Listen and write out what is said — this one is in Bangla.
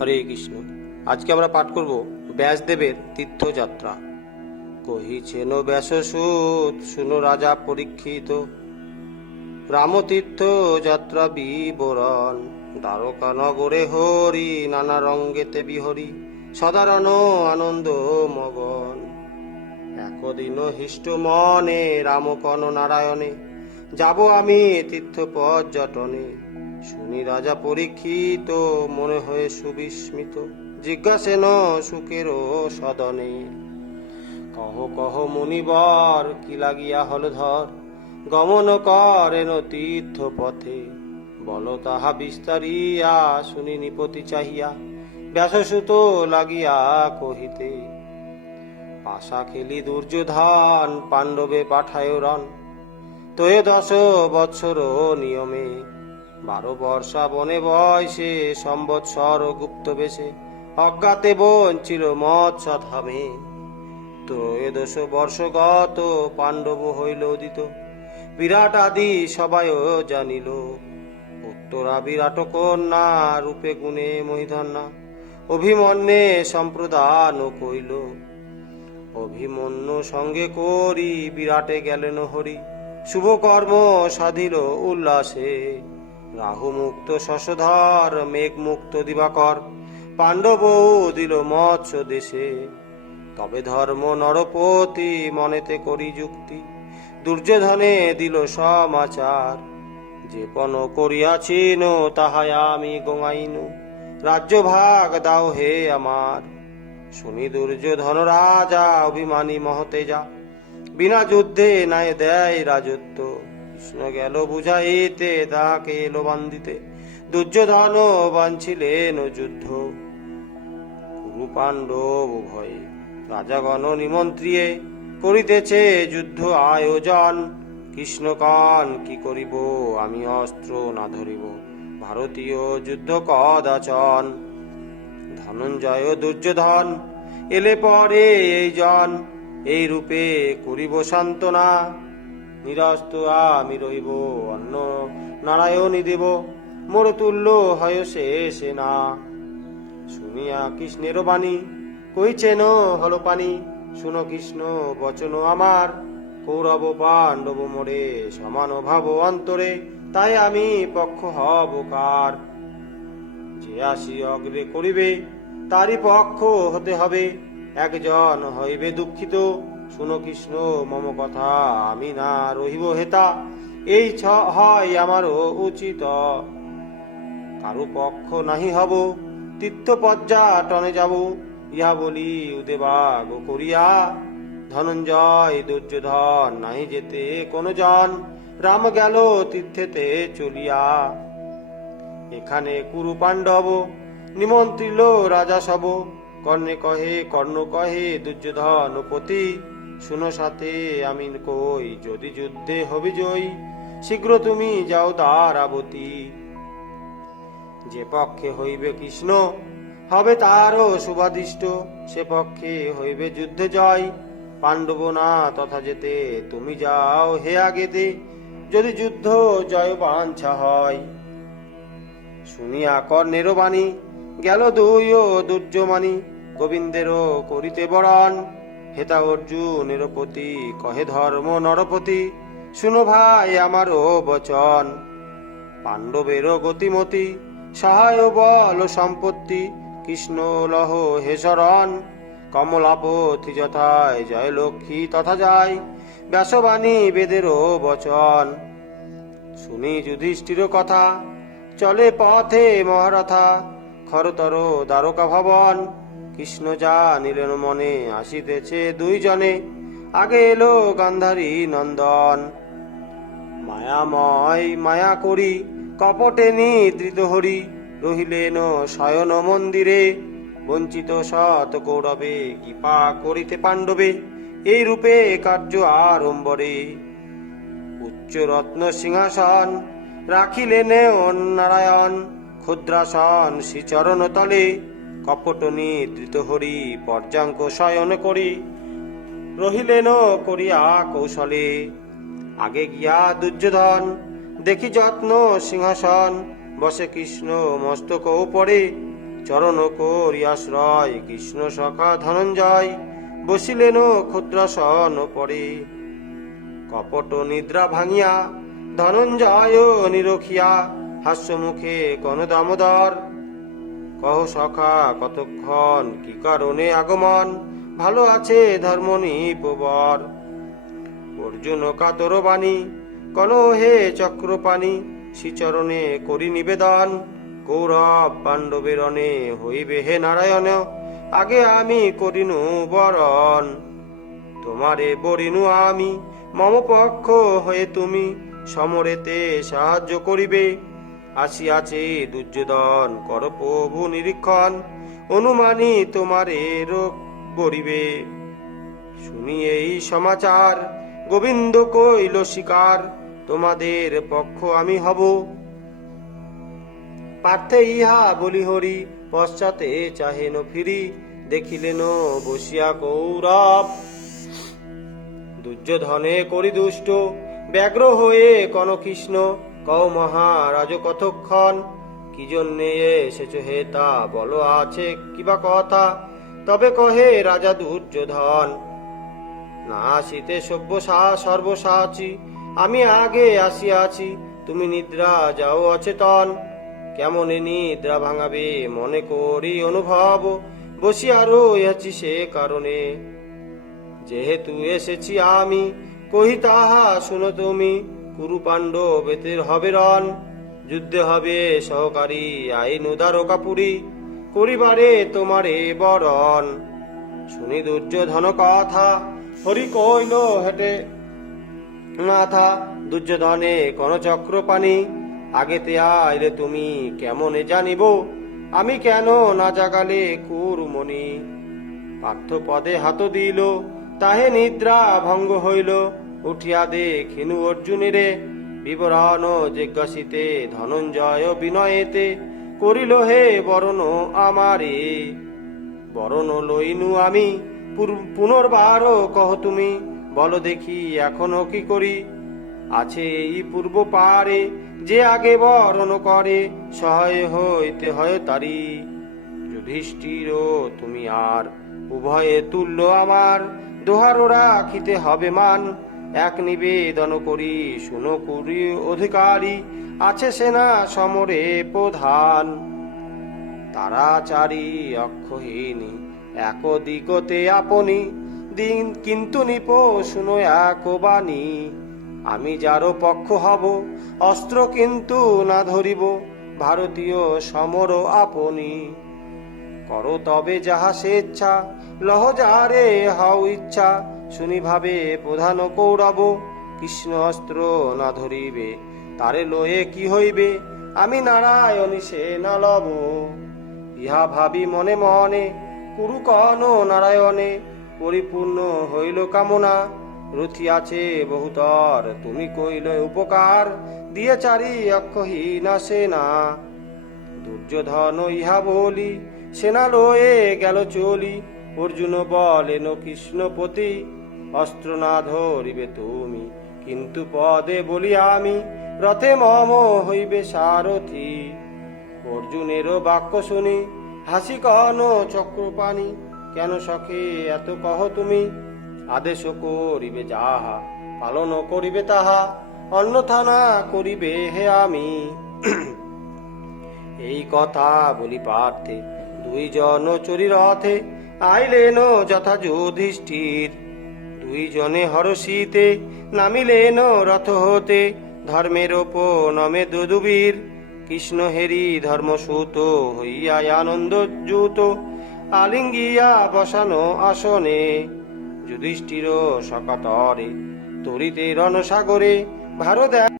হরে কৃষ্ণ। আজকে আমরা পাঠ করব ব্যাসদেবের তীর্থযাত্রা। কহিছেন ব্যাসসূত শুনো রাজা পরীক্ষিত। রামতীর্থ যাত্রা বিবরণ। দ্বারকা নগরে হরি, নানা রঙ্গেতে বিহরি, সদারণ আনন্দ মগন। একদিন হিষ্ট মনে রামকন নারায়ণে, যাব আমি তীর্থ পর্যটনে শুনি রাজা পরীক্ষিত, মনে হয়ে সুবিস্মিত। জিজ্ঞাসেন সুখের সদনে? কহ কহ, মুনিবর, কি লাগিয়া হল ধর? গমন করেন তীর্থ পথে। বল তাহা বিস্তারিয়া, শুনি নিপতি চাহিয়া। ব্যাসসুত লাগিয়া কহিতে, পাশা খেলি দুর্যোধন, পাণ্ডবে পাঠায় রণ। তোয়ে দশ বৎসর নিয়মে বারো বর্ষা বনে বয়সে সম্বৎসর গুপ্ত বেশে। অজ্ঞাতে বঞ্চিল মৎস্য ধামে। ত্রয়োদশ বর্ষগত পাণ্ডব হইল উদিত। বিরাট আদি সবাই জানিল, উত্তরা বিরাট কন্যা, রূপে গুণে মহিধন্যা। অভিমন্যে সম্প্রদান কইল, অভিমন্যু সঙ্গে করি, বিরাটে গেলেন হরি। শুভ কর্ম সাধিল উল্লাসে। রাহু মুক্ত শশধর মেঘ মুক্ত দিবাকর পাণ্ডব দিল মৎস্য দেশে। তবে ধর্ম নরপতি মনেতে করি যুক্তি, দুর্যোধনে দিল সমাচার। যে পণ করিয়াছিন, তাহাই আমি গোঙাইনু রাজ্য ভাগ দাও হে আমার। শুনি দুর্যোধন রাজা, অভিমানী মহতেজা, বিনা যুদ্ধে নাই দেয় রাজত্ব। গেল বুঝাইতে তাহাকে এলো বান্দিতে। দুর্যোধন বাঞ্ছিলেন যুদ্ধ। কুরু পাণ্ডব উভয়ে রাজাগণ নিমন্ত্রিয়ে করিতেছে যুদ্ধ আয়োজন। কৃষ্ণকান, কি করিব? আমি অস্ত্র না ধরিব। ভারতীয় যুদ্ধ কদাচন। ধনঞ্জয় দুর্যোধন, এলে পরে এই জন। এই রূপে করিব সান্ত্বনা। নিরস্ত আমি রহিব অন্য নারায়ণী দেব। মোর তুল্য হয় সে সেনা শুনিয়া কৃষ্ণের বাণী, কইছেন হল পানি শুনো কৃষ্ণ, বচন আমার। কৌরব পাণ্ডব মোরে সমান ভাব অন্তরে, তাই আমি পক্ষ হব কার। যে আসি অগ্রে করিবে, তারই পক্ষ হতে হবে। একজন হইবে দুঃখিত শুনো কৃষ্ণ, মম কথা, আমি না রহিব হেতা। এই ছ হয় আমারও উচিত। কারও পক্ষ নাহি হব তীর্থ পর্যাটনে যাব। ইহা বলি উদেবাগ করিয়া, ধনঞ্জয় দুর্যোধন নাহি যেতে কোন জন। রাম গেল তীর্থেতে চলিয়া। এখানে কুরু পাণ্ডব, নিমন্ত্রিল রাজা সব। কর্ণে কহে, কর্ণ কহে দুর্যোধন পতি শুনো সাথে আমি কই, যদি যুদ্ধে হবি জয়ী শীঘ্র তুমি যাও দ্বারাবতী যে পক্ষে হইবে কৃষ্ণ, হবে তারও শুভাদিষ্ট সে পক্ষে হইবে যুদ্ধে জয় পাণ্ডব না তথা যেতে তুমি যাও হে আগেতে, যদি যুদ্ধ জয় বাঞ্ছা হয়। শুনিয়া কর্ণেরও বাণী গেল দুই ও দুর্যমানি গোবিন্দেরও করিতে বরণ। হেতা অর্জুন প্রতি কহে ধর্ম নরপতি, শুনো ভাই আমারও বচন। পাণ্ডবেরও গতিমতি, সহায় বল সম্পত্তি, কৃষ্ণ লহ হে শরণ। কমলাপথি যথায় জয় লক্ষ্মী তথা যায়, ব্যাসবাণী বেদেরও বচন। শুনি যুধিষ্ঠির কথা, চলে পথে মহারথা, খরতর দ্বারকা ভবন। কৃষ্ণ যা নিলেন মনে আসিতেছে দুইজনে। আগে এলো গান্ধারী নন্দন। মায়াময় মায়া করি, কপটে নিদ্রিত হরি, রহিলেন শয়ন মন্দিরে। বঞ্চিত সত কৌরবে কৃপা করিতে পাণ্ডবে, এই রূপে কার্য আরম্বরে উচ্চ রত্ন সিংহাসন রাখিলেন নারায়ণ ক্ষুদ্রাসন শ্রীচরণ তলে কপট নিদ্রিত হরি পর্যাঙ্ক শয়ন করি। রহিলেন করিয়া কৌশলে। আগে গিয়া দুর্যোধন, দেখি যত্ন সিংহাসন, বসে কৃষ্ণ মস্তক পরে চরণ করিয়াশ্রয় কৃষ্ণ সখা ধনঞ্জয়, বসিলেন ক্ষুদ্রাসন পরে কপট নিদ্রা ভাঙিয়া, ধনঞ্জয় নিরখিয়া, হাস্যমুখে কোন দামোদর কহ সখা, কতক্ষণ? কি কারণে আগমন? ভালো আছে ধর্ম নিপবর অর্জুন কাতর বাণী কন হে চক্রপাণী, শ্রীচরণে করি নিবেদন। কৌরব পাণ্ডবের রণে হইবে হে নারায়ণ, আগে আমি করিনু বরণ। তোমারে বরিনু আমি মম পক্ষ হয়ে তুমি, সমরেতে সাহায্য করিবে। আসিয়াছে, দুর্যোধন, কর প্রভু নিরীক্ষণ অনুমানী তোমারে রোগ বরিবে শুনি এই সমাচার, গোবিন্দ কইল, শিকার তোমাদের পক্ষ আমি হব। পার্থে ইহা বলি হরি, পশ্চাতে চাহেন ফিরি, দেখিলেন বসিয়া কৌরব। দুর্যোধনে করি দুষ্ট ব্যগ্র হয়ে কনকৃষ্ণ কও মহারাজ কতক্ষণ কি জন্যে এসেছ হে তা? বলো আছে কিবা কথা? তবে কহে রাজা দুর্যোধন, না আসিতে সভ্য সাহা সর্বসাচী। আমি আগে আসিয়াছি, তুমি নিদ্রা যাও অচেতন। কেমন নিদ্রা ভাঙাবে? মনে করি অনুভব। বসিয়া আছি সে কারণে। যেহেতু এসেছি আমি, কহি তাহা শুনো তুমি। কুরু পাণ্ডবেতের হবে রণ, যুদ্ধে হবে সহকারী আইন উদার কাপুরি, করিবারে তোমারে বরণ। শুনি দুর্যোধন কথা, হরি কইল হেটে। নাথা দুর্যোধনে কোন চক্রপাণি আগেতে আইলে তুমি কেমনে জানিব? আমি কেন না জাগালে কুরমণি? পার্থ পদে হাত দিল, তাহে নিদ্রা ভঙ্গ হইল। উঠিয়া দেখিনু অর্জুনেরে, বিবরণ জিজ্ঞাসিতে, ধনঞ্জয় বিনয়েতে, করিল হে বরণ আমারে। বরণ লইনু আমি, পুর- পুনর্বার কহ তুমি, বলো দেখি এখনও কি করি। আছে এই পূর্ব পারে যে আগে বরণ করে, সহায় হইতে হয় তারি। যুধিষ্ঠির, তুমি আর উভয়ে তুল্য আমার দোহারো রাখিতে হবে মান। এক নিবেদন করি, শুনো করি অধিকারী, আছে সেনা সমরে প্রধান। তারাচারী অক্ষহীনী এক দিগতে আপনি, দিন কিন্তু নিপ, শুনো এক বাণী আমি যারও পক্ষ হব, অস্ত্র কিন্তু না ধরিব, ভারতীয় সমর আপনি। করো তবে যাহা স্বেচ্ছা লহ যারে হাও ইচ্ছা শুনি ভাবে প্রধান কৌরব, কৃষ্ণ অস্ত্র না ধরিবে, তারে লয়ে কি হইবে? আমি নারায়ণী সে না লব। ইহা ভাবি মনে মনে, কুরু কন নারায়ণে, পরিপূর্ণ হইল কামনা। রুথি আছে বহুতর, তুমি কইল উপকার, দিয়ে চারি অক্ষহীনা সেনা। দুর্যোধন ইহা বলি, সেনা লয়ে গেল চলি। অর্জুন বলেন, কৃষ্ণপতি অস্ত্র না ধরিবে তুমি। কিন্তু পদে বলি আমি, রথে মম হইবে সারথি। অর্জুনেরও বাক্য শুনি, হাসি কন চক্রপাণি, কেন সখে, এত কহ তুমি? আদেশ করিবে যাহা, পালন করিবে তাহা, অন্যথা না করিবে হে আমি। এই কথা বলি পার্থে। দুইজন চরি রথে আইলেন যথা যুধিষ্ঠির দুইজনে হরষিতে নামিলেন রথ হতে, ধর্মের নমে দ্রদুবীর কৃষ্ণ হেরি ধর্মসূত হইয়া আনন্দ জুত আলিঙ্গিয়া বসানো আসনে। যুধিষ্ঠির সকাতরে তরিতে রণসাগরে ভারত